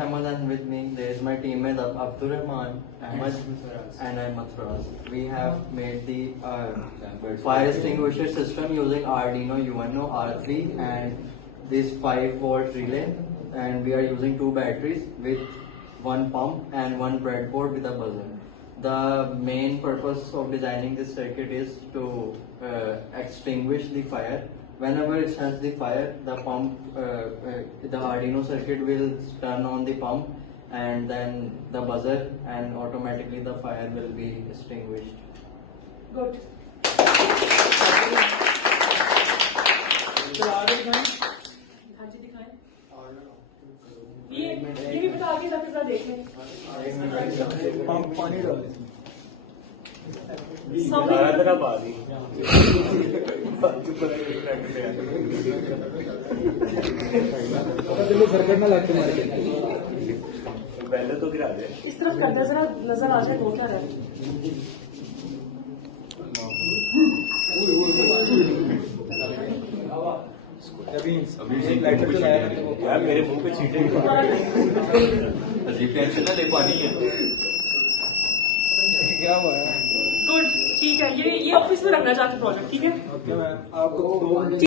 Ahmed, and with me there is my teammate Abdul Rahman, Ahmed, and Ahmed Faraz. We have made the fire extinguisher system using Arduino UNO R3 and this 5-volt relay, and we are using 2 batteries with 1 pump and 1 breadboard with a buzzer. The main purpose of designing this circuit is to extinguish the fire. Whenever it starts the fire, the pump, the Arduino circuit will turn on the pump and then the buzzer, and automatically the fire will be extinguished. Good. ये भी बता आगे जाके जरा देख लें। Pump पानी डाल सर्किट ना लगते पहले तो गिरा दे। इस तरफ करना जरा नजर आ जाए वो क्या रहा है। लाइटर चलाया यार मेरे मुंह पे छींटे अजीब टेंशन ना ले पानी है क्या हुआ है। गुड, ठीक है। ये ऑफिस में रखना चाहते प्रोजेक्ट, ठीक है। ओके, मैं आपको